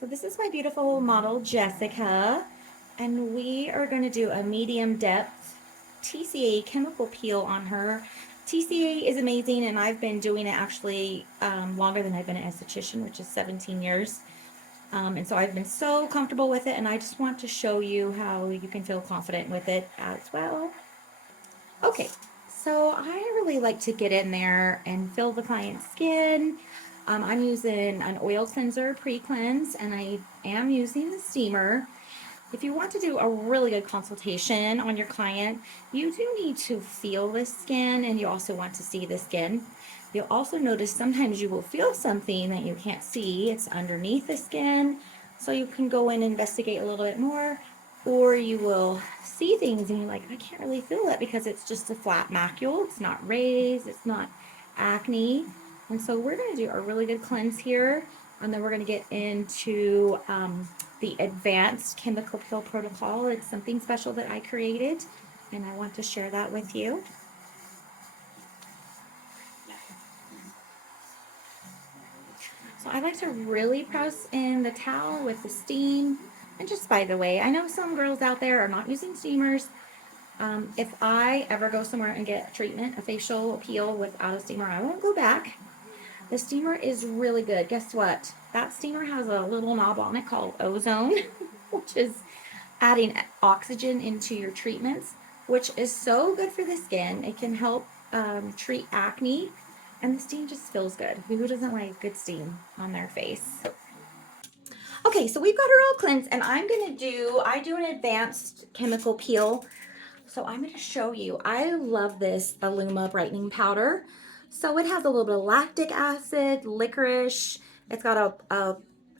So this is my beautiful model, Jessica, and we are going to do a medium depth TCA chemical peel on her. TCA is amazing, and I've been doing it actually longer than I've been an esthetician, which is 17 years. And so I've been so comfortable with it, and I just want to show you how you can feel confident with it as well. Okay, so I really like to get in there and fill the client's skin. I'm using an oil cleanser pre-cleanse, and I am using the steamer. If you want to do a really good consultation on your client, you do need to feel the skin, and you also want to see the skin. You'll also notice sometimes you will feel something that you can't see. It's underneath the skin, so you can go in and investigate a little bit more, or you will see things and you're like, I can't really feel it because it's just a flat macule. It's not raised, it's not acne. And so we're going to do a really good cleanse here, and then we're going to get into the advanced chemical peel protocol. It's something special that I created, and I want to share that with you. So I like to really press in the towel with the steam. And just by the way, I know some girls out there are not using steamers. If I ever go somewhere and get a treatment, a facial peel without a steamer, I won't go back. The steamer is really good. Guess what? That steamer has a little knob on it called ozone, which is adding oxygen into your treatments, which is so good for the skin. It can help treat acne, and the steam just feels good. Who doesn't like good steam on their face? Okay, so we've got her all cleansed, and I do an advanced chemical peel. So I'm going to show you. I love this Illuma brightening powder. So it has a little bit of lactic acid, licorice. It's got a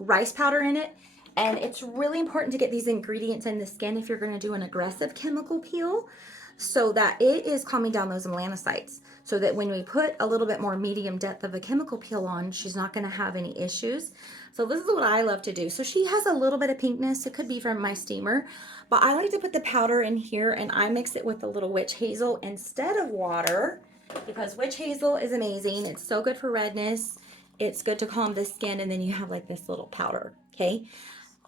rice powder in it. And it's really important to get these ingredients in the skin if you're going to do an aggressive chemical peel, so that it is calming down those melanocytes, so that when we put a little bit more medium depth of a chemical peel on, she's not going to have any issues. So this is what I love to do. So she has a little bit of pinkness. It could be from my steamer, but I like to put the powder in here, and I mix it with a little witch hazel instead of water, because witch hazel is amazing. It's so good for redness. It's good to calm the skin, and then you have like this little powder. Okay.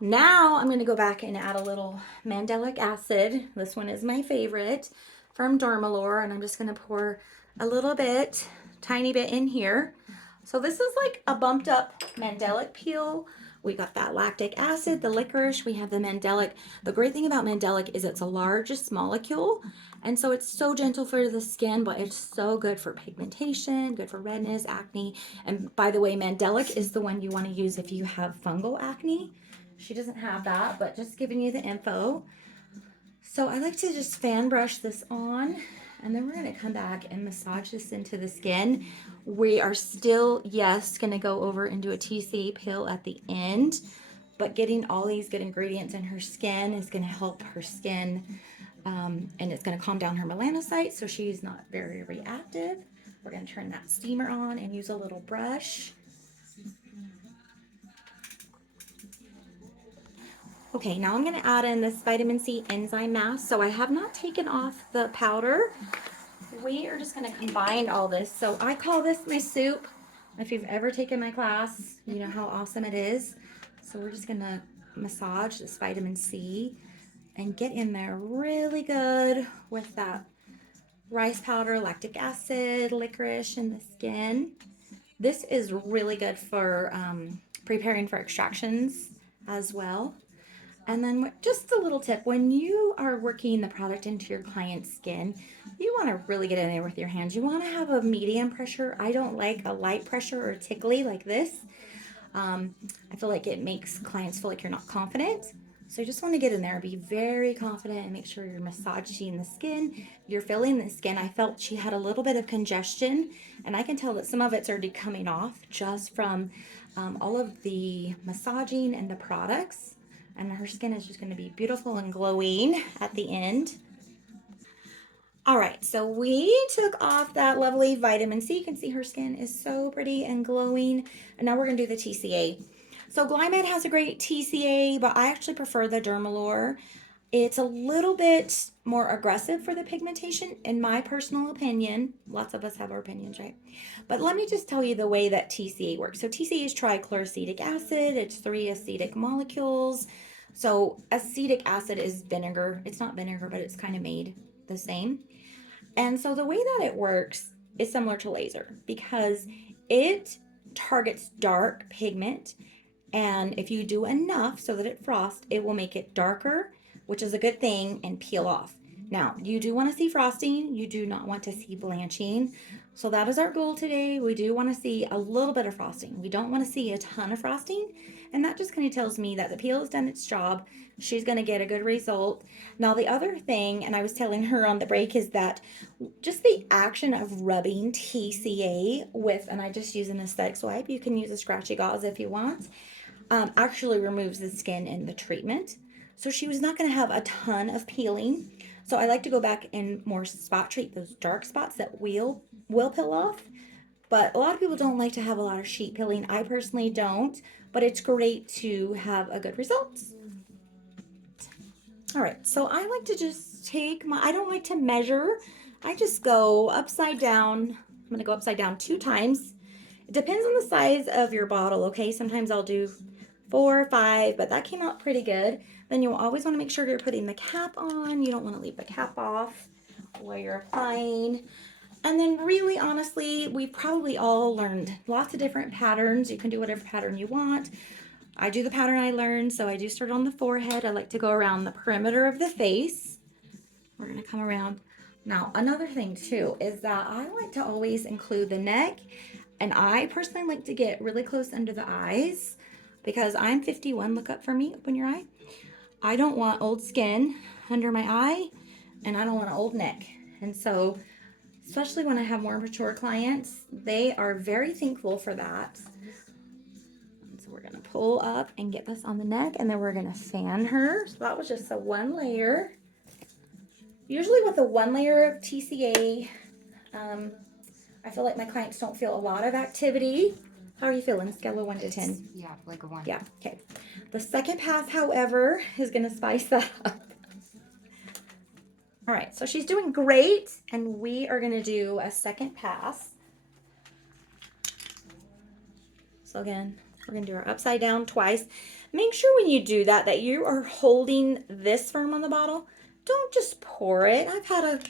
Now I'm going to go back and add a little mandelic acid. This one is my favorite from Dermalore, and I'm just going to pour a little bit, tiny bit in here. So this is like a bumped up mandelic peel. We got that lactic acid, the licorice, we have the mandelic. The great thing about mandelic is it's a largest molecule, and so it's so gentle for the skin, but it's so good for pigmentation, good for redness, acne. And by the way, mandelic is the one you want to use if you have fungal acne. She doesn't have that, but just giving you the info. So I like to just fan brush this on, and then we're going to come back and massage this into the skin. We are still, yes, going to go over and do a TCA peel at the end, but getting all these good ingredients in her skin is going to help her skin, and it's going to calm down her melanocytes so she's not very reactive. We're going to turn that steamer on and use a little brush. Okay, now I'm going to add in this vitamin C enzyme mask. So I have not taken off the powder. We are just going to combine all this. So I call this my soup. If you've ever taken my class, you know how awesome it is. So we're just going to massage this vitamin C and get in there really good with that rice powder, lactic acid, licorice in the skin. This is really good for preparing for extractions as well. And then just a little tip, when you are working the product into your client's skin, you want to really get in there with your hands. You want to have a medium pressure. I don't like a light pressure or tickly like this. I feel like it makes clients feel like you're not confident. So you just want to get in there, be very confident, and make sure you're massaging the skin. You're feeling the skin. I felt she had a little bit of congestion, and I can tell that some of it's already coming off just from all of the massaging and the products. And her skin is just going to be beautiful and glowing at the end. All right, so we took off that lovely vitamin C. You can see her skin is so pretty and glowing. And now we're going to do the TCA. So Glymed has a great TCA, but I actually prefer the Dermalore. It's a little bit more aggressive for the pigmentation, in my personal opinion. Lots of us have our opinions, right? But let me just tell you the way that TCA works. So TCA is trichloroacetic acid. It's 3 acetic molecules. So acetic acid is vinegar. It's not vinegar, but it's kind of made the same. And so the way that it works is similar to laser because it targets dark pigment, and if you do enough so that it frosts, it will make it darker, which is a good thing, and peel off. Now, you do want to see frosting. You do not want to see blanching. So that is our goal today. We do want to see a little bit of frosting. We don't want to see a ton of frosting. And that just kind of tells me that the peel has done its job. She's going to get a good result. Now, the other thing, and I was telling her on the break, is that just the action of rubbing TCA with, and I just use an aesthetic wipe. You can use a scratchy gauze if you want, actually removes the skin in the treatment. So she was not going to have a ton of peeling. So I like to go back and more spot treat those dark spots that will peel off. But a lot of people don't like to have a lot of sheet peeling. I personally don't, but it's great to have a good result. All right, so I like to just take I don't like to measure. I just go upside down. I'm going to go upside down 2 times. It depends on the size of your bottle, okay? Sometimes I'll do 4 or 5, but that came out pretty good. Then you'll always want to make sure you're putting the cap on. You don't want to leave the cap off while you're applying. And then really honestly, we've probably all learned lots of different patterns. You can do whatever pattern you want. I do the pattern I learned, so I do start on the forehead. I like to go around the perimeter of the face. We're going to come around. Now, another thing too is that I like to always include the neck, and I personally like to get really close under the eyes because I'm 51. Look up for me, open your eye. I don't want old skin under my eye, and I don't want an old neck. And so, especially when I have more mature clients, they are very thankful for that. So we're going to pull up and get this on the neck, and then we're going to fan her. So that was just a 1 layer. Usually with a 1 layer of TCA, I feel like my clients don't feel a lot of activity. How are you feeling? Scale of 1 to 10. Yeah, like a 1. Yeah, okay. The second pass, however, is going to spice that up. All right, so she's doing great, and we are going to do a second pass. So again, we're going to do our upside down twice. Make sure when you do that you are holding this firm on the bottle. Don't just pour it. I've had a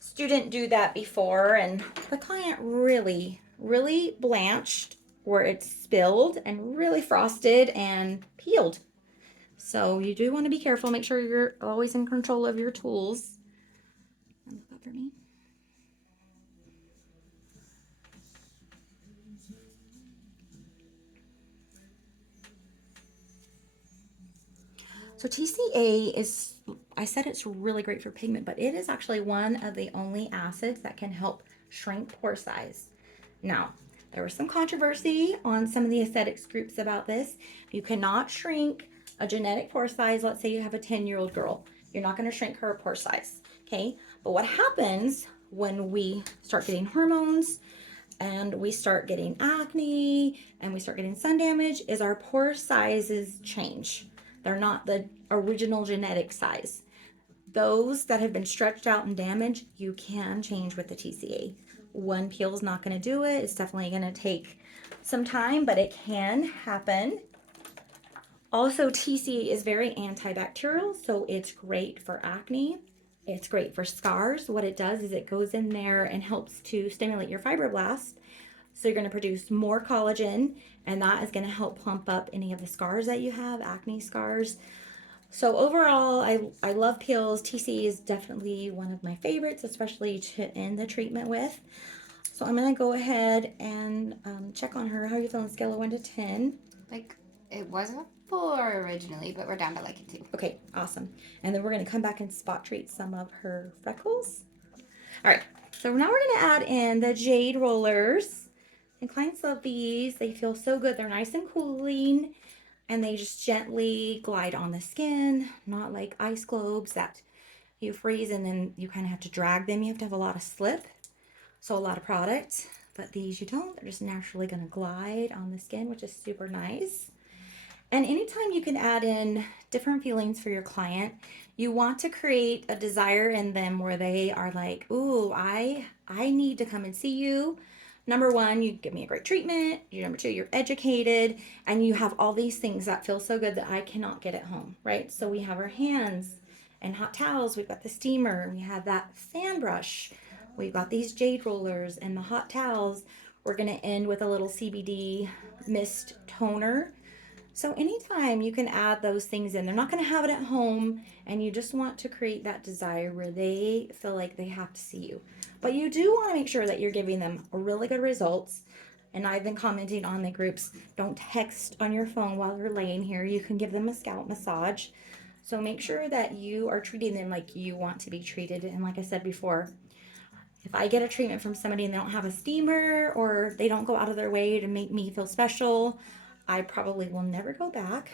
student do that before, and the client really blanched where it spilled and really frosted and peeled. So you do want to be careful. Make sure you're always in control of your tools. Look up for me. So TCA is, I said it's really great for pigment, but it is actually one of the only acids that can help shrink pore size. Now, there was some controversy on some of the aesthetics groups about this. You cannot shrink a genetic pore size. Let's say you have a 10-year-old girl. You're not going to shrink her pore size, okay? But what happens when we start getting hormones and we start getting acne and we start getting sun damage is our pore sizes change. They're not the original genetic size. Those that have been stretched out and damaged, you can change with the TCA. One peel is not going to do it. It's definitely going to take some time, but it can happen. Also, TCA is very antibacterial, so it's great for acne. It's great for scars. What it does is it goes in there and helps to stimulate your fibroblasts. So you're going to produce more collagen, and that is going to help plump up any of the scars that you have, acne scars. So overall, I love peels. TCA is definitely one of my favorites, especially to end the treatment with. So I'm going to go ahead and check on her. How are you feeling? Scale of 1 to 10. Like, it was a 4 originally, but we're down to like a 2. Okay, awesome. And then we're going to come back and spot treat some of her freckles. All right, so now we're going to add in the jade rollers. And clients love these. They feel so good. They're nice and cooling, and they just gently glide on the skin, not like ice globes that you freeze and then you kind of have to drag them. You have to have a lot of slip, so a lot of product. But these you don't. They're just naturally going to glide on the skin, which is super nice. And anytime you can add in different feelings for your client, You want to create a desire in them where they are like, "Ooh, I need to come and see you." Number one, you give me a great treatment. Number two, you're educated, and you have all these things that feel so good that I cannot get at home, right? So we have our hands and hot towels. We've got the steamer. We have that fan brush. We've got these jade rollers and the hot towels. We're gonna end with a little CBD mist toner. So anytime you can add those things in, they're not going to have it at home, and you just want to create that desire where they feel like they have to see you. But you do want to make sure that you're giving them really good results. And I've been commenting on the groups, don't text on your phone while they're laying here. You can give them a scalp massage. So make sure that you are treating them like you want to be treated. And like I said before, if I get a treatment from somebody and they don't have a steamer or they don't go out of their way to make me feel special, I probably will never go back.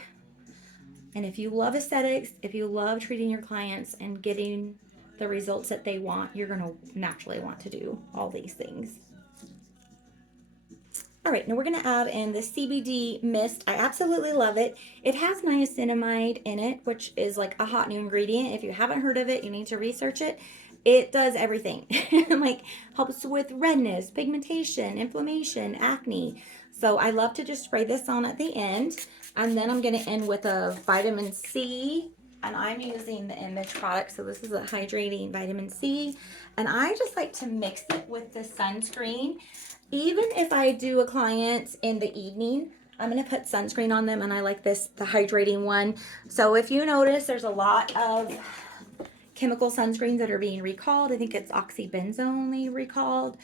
And if you love aesthetics, if you love treating your clients and getting the results that they want, you're going to naturally want to do all these things. All right, now we're going to add in the CBD mist. I absolutely love it. It has niacinamide in it, which is like a hot new ingredient. If you haven't heard of it, you need to research it. It does everything. Like helps with redness, pigmentation, inflammation, acne. So I love to just spray this on at the end. And then I'm going to end with a vitamin C. And I'm using the Image product. So this is a hydrating vitamin C. And I just like to mix it with the sunscreen. Even if I do a client in the evening, I'm going to put sunscreen on them, and I like this, the hydrating one. So if you notice, there's a lot of chemical sunscreens that are being recalled. I think it's oxybenzone recalled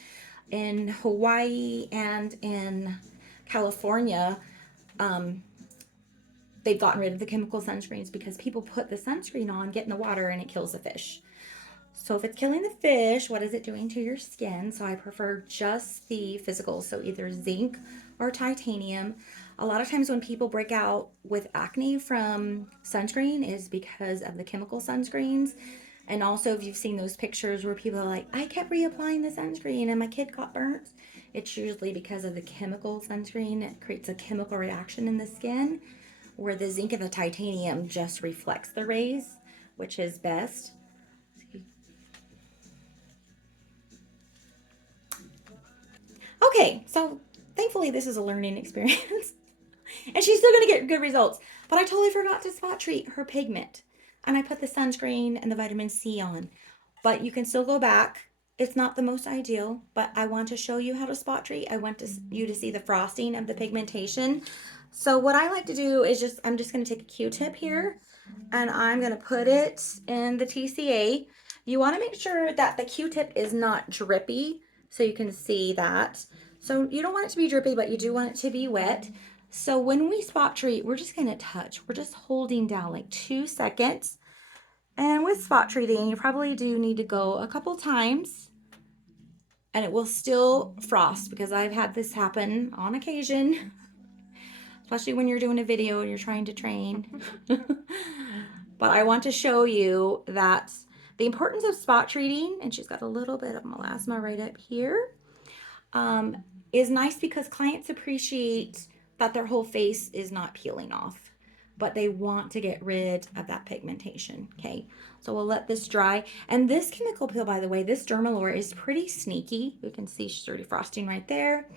in Hawaii and in California. They've gotten rid of the chemical sunscreens because people put the sunscreen on, get in the water, and it kills the fish. So if it's killing the fish, what is it doing to your skin? So I prefer just the physical, so either zinc or titanium. A lot of times when people break out with acne from sunscreen is because of the chemical sunscreens. And also if you've seen those pictures where people are like, I kept reapplying the sunscreen and my kid got burnt, it's usually because of the chemical sunscreen. It creates a chemical reaction in the skin where the zinc and the titanium just reflects the rays, which is best. Okay, so thankfully this is a learning experience. And she's still gonna get good results. But I totally forgot to spot treat her pigment. And I put the sunscreen and the vitamin C on. But you can still go back. It's not the most ideal, but I want to show you how to spot treat. I want you to see the frosting of the pigmentation. So what I like to do is I'm just gonna take a Q-tip here and I'm gonna put it in the TCA. You wanna make sure that the Q-tip is not drippy, so you can see that. So you don't want it to be drippy, but you do want it to be wet. So when we spot treat, we're just gonna touch. We're just holding down like 2 seconds. And with spot treating, you probably do need to go a couple times and it will still frost because I've had this happen on occasion, especially when you're doing a video and you're trying to train. But I want to show you that the importance of spot treating, and she's got a little bit of melasma right up here, is nice because clients appreciate that their whole face is not peeling off, but they want to get rid of that pigmentation. Okay, so we'll let this dry. And this chemical peel, by the way, this Dermalure is pretty sneaky. You can see she's already frosting right there.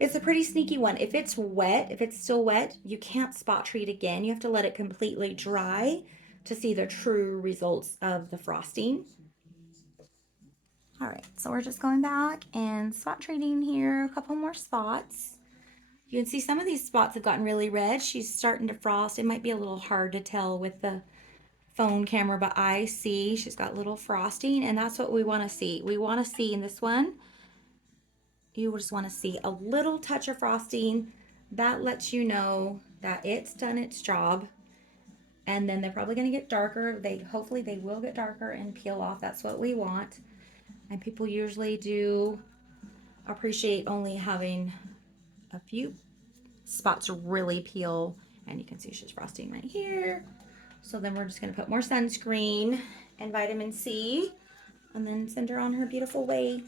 It's a pretty sneaky one. If it's wet, if it's still wet, you can't spot treat again. You have to let it completely dry to see the true results of the frosting. All right, so we're just going back and spot treating here, a couple more spots. You can see some of these spots have gotten really red. She's starting to frost. It might be a little hard to tell with the phone camera, but I see she's got little frosting, and that's what we want to see. We want to see in this one, you just want to see a little touch of frosting. That lets you know that it's done its job. And then they're probably going to get darker. Hopefully they will get darker and peel off. That's what we want. And people usually do appreciate only having a few spots really peel, and you can see she's frosting right here. So then we're just going to put more sunscreen and vitamin C and then send her on her beautiful way.